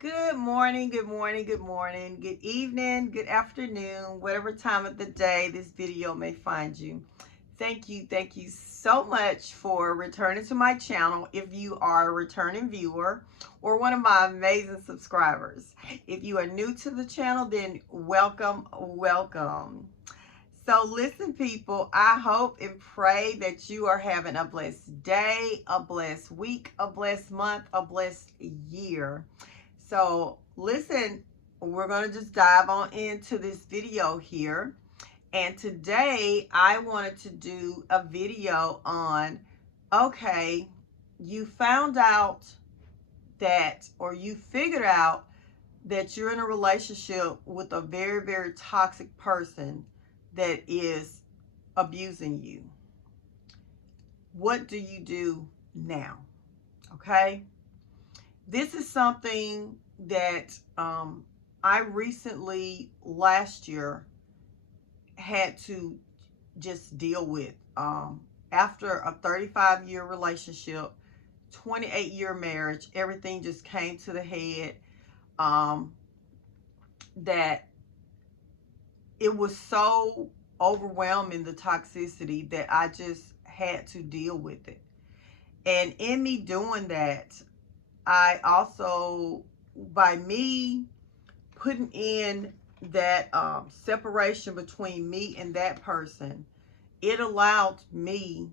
Good morning, good morning, good morning, good evening, good afternoon, whatever time of the day this video may find you. Thank you so much for returning to my channel if you are a returning viewer or one of my amazing subscribers. If you are new to the channel, then welcome, welcome. So listen, people, I hope and pray that you are having a blessed day, a blessed week, a blessed month, a blessed year. So listen, we're going to just dive on into this video here. And today I wanted to do a video on, okay, you found out that, or you figured out that you're in a relationship with a very, very toxic person that is abusing you. What do you do now? Okay. This is something that I recently, last year, had to just deal with. After a 35-year relationship, 28-year marriage, everything just came to the head. That it was so overwhelming, the toxicity, that I just had to deal with it. And in me doing that, I also, by me putting in that separation between me and that person, it allowed me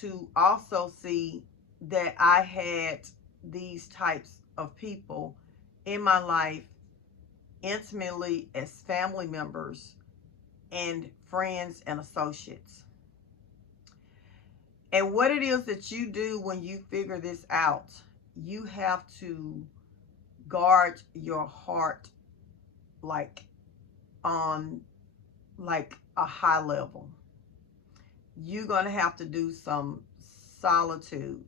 to also see that I had these types of people in my life intimately as family members and friends and associates. And what it is that you do when you figure this out, you have to guard your heart like on like a high level. You're going to have to do some solitude.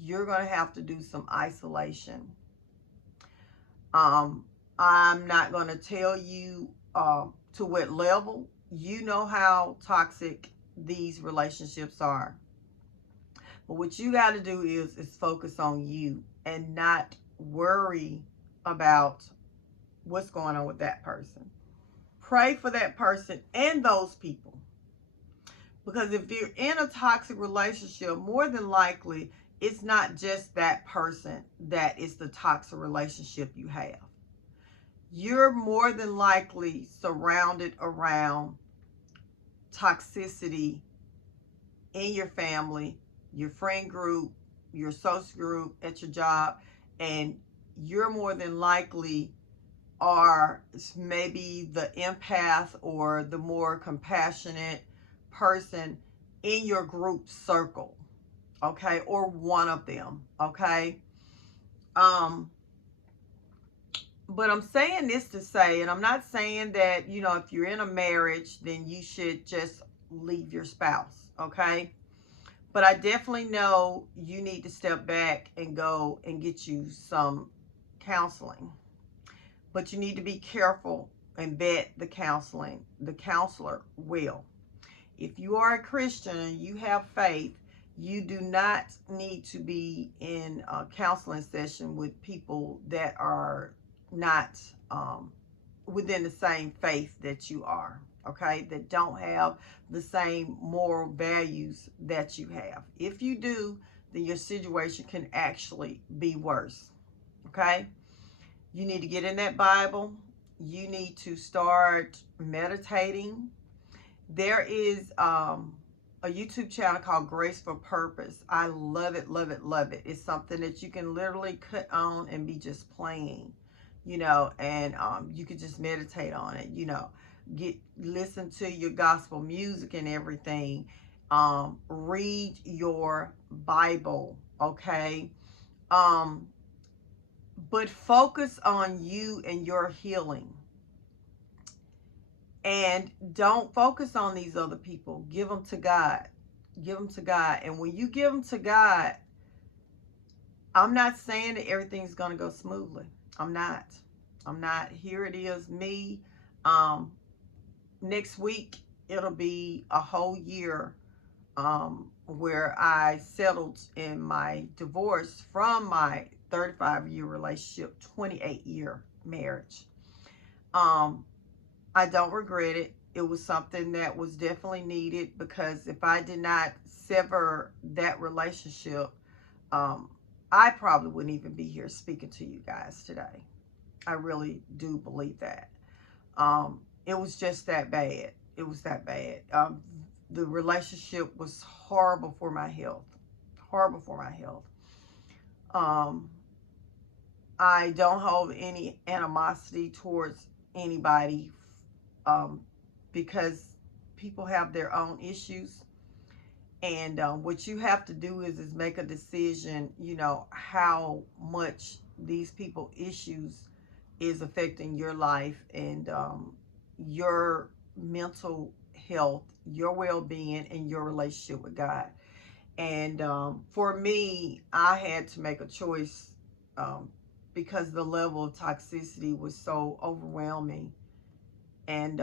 You're going to have to do some isolation. I'm not going to tell you to what level. You know how toxic these relationships are. But what you got to do is focus on you and not worry about what's going on with that person. Pray for that person and those people. Because if you're in a toxic relationship, more than likely, it's not just that person that is the toxic relationship you have. You're more than likely surrounded around toxicity in your family, your friend group, your social group, at your job, and you're more than likely are maybe the empath or the more compassionate person in your group circle, okay, or one of them, okay. But I'm saying this to say, and I'm not saying that, if you're in a marriage, then you should just leave your spouse, okay? But I definitely know you need to step back and go and get you some counseling. But you need to be careful and vet the counselor will. If you are a Christian and you have faith, you do not need to be in a counseling session with people that are not within the same faith that you are, okay? That don't have the same moral values that you have. If you do, then your situation can actually be worse, okay? You need to get in that Bible. You need to start meditating. There is a YouTube channel called Grace for Purpose. I love it, love it, love it. It's something that you can literally cut on and be just playing, and you could just meditate on it, listen to your gospel music and everything. Read your Bible, okay? But focus on you and your healing. And don't focus on these other people. Give them to God. Give them to God. And when you give them to God, I'm not saying that everything's going to go smoothly. I'm not. Here it is, me. Next week, it'll be a whole year where I settled in my divorce from my 35-year relationship, 28-year marriage. I don't regret it. It was something that was definitely needed, because if I did not sever that relationship, I probably wouldn't even be here speaking to you guys today. I really do believe that. It was just that bad. It was that bad. The relationship was horrible for my health. Horrible for my health. Um, I don't hold any animosity towards anybody, um, because people have their own issues. And what you have to do is make a decision, you know, how much these people issues is affecting your life, and your mental health, your well-being, and your relationship with God. And for me, I had to make a choice, because the level of toxicity was so overwhelming, and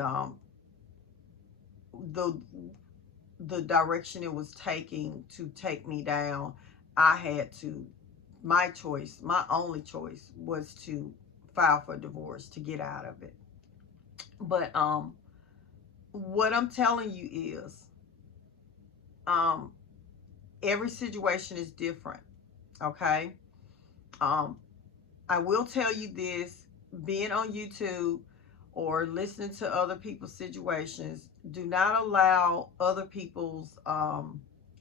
the the direction it was taking to take me down. I had to, my choice, my only choice, was to file for divorce to get out of it. But what I'm telling you is, um every situation is different. Okay. um I will tell you this: being on YouTube or listening to other people's situations, do not allow other people's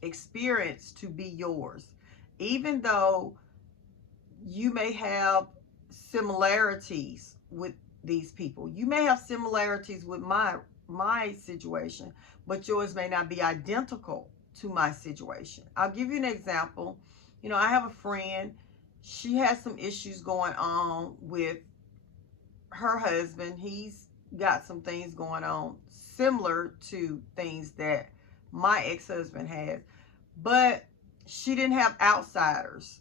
experience to be yours. Even though you may have similarities with these people, you may have similarities with my situation, but yours may not be identical to my situation. I'll give you an example. You know, I have a friend. She has some issues going on with her husband. He's got some things going on similar to things that my ex-husband has, but she didn't have outsiders.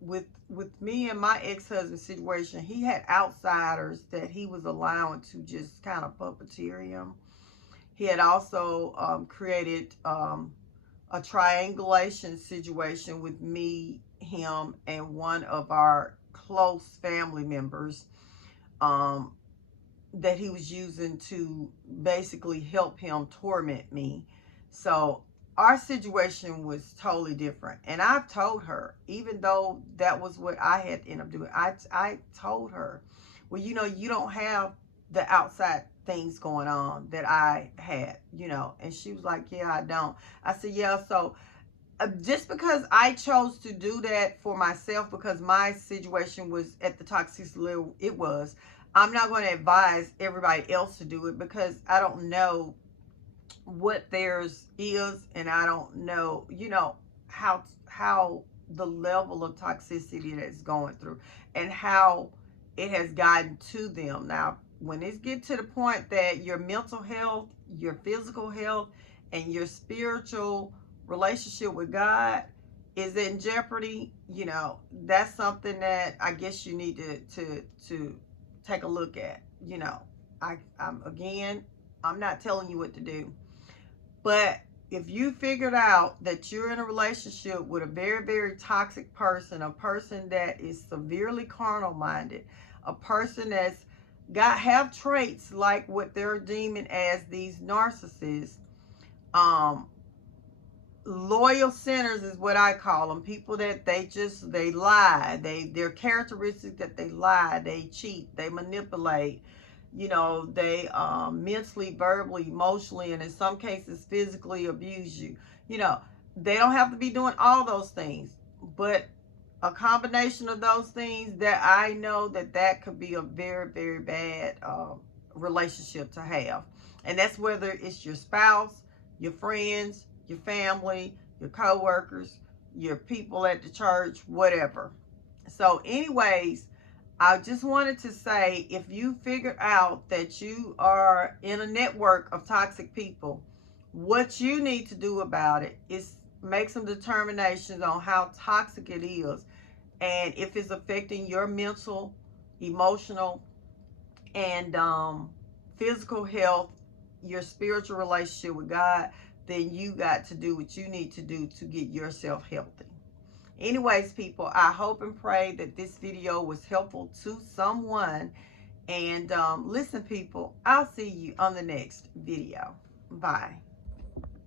With me and my ex-husband situation, he had outsiders that he was allowing to just kind of puppeteer him. He had also created a triangulation situation with me, him, and one of our close family members, um, that he was using to basically help him torment me. So our situation was totally different. And I've told her, even though that was what I had to end up doing, I told her, well, you know, you don't have the outside things going on that I had, you know. And she was like, yeah, I don't. I said, yeah, so just because I chose to do that for myself, because my situation was at the toxicity level it was, I'm not going to advise everybody else to do it, because I don't know what theirs is, and I don't know, you know, how the level of toxicity that's going through, and how it has gotten to them. Now, when it gets to the point that your mental health, your physical health, and your spiritual relationship with God is in jeopardy, you know, that's something that I guess you need to take a look at. You know, I'm again, I'm not telling you what to do, but if you figured out that you're in a relationship with a very, very toxic person, a person that is severely carnal minded, a person that's have traits like what they're deeming as these narcissists, um, loyal sinners is what I call them. People that they lie. Their characteristics that they lie, they cheat, they manipulate. You know, they mentally, verbally, emotionally, and in some cases physically abuse you. You know, they don't have to be doing all those things, but a combination of those things, that I know that could be a very, very bad relationship to have. And that's whether it's your spouse, your friends, your family, your co-workers, your people at the church, whatever. So anyways, I just wanted to say, if you figured out that you are in a network of toxic people, what you need to do about it is make some determinations on how toxic it is, and if it's affecting your mental, emotional, and physical health, your spiritual relationship with God, then you got to do what you need to do to get yourself healthy. Anyways, people, I hope and pray that this video was helpful to someone. And listen, people, I'll see you on the next video. Bye.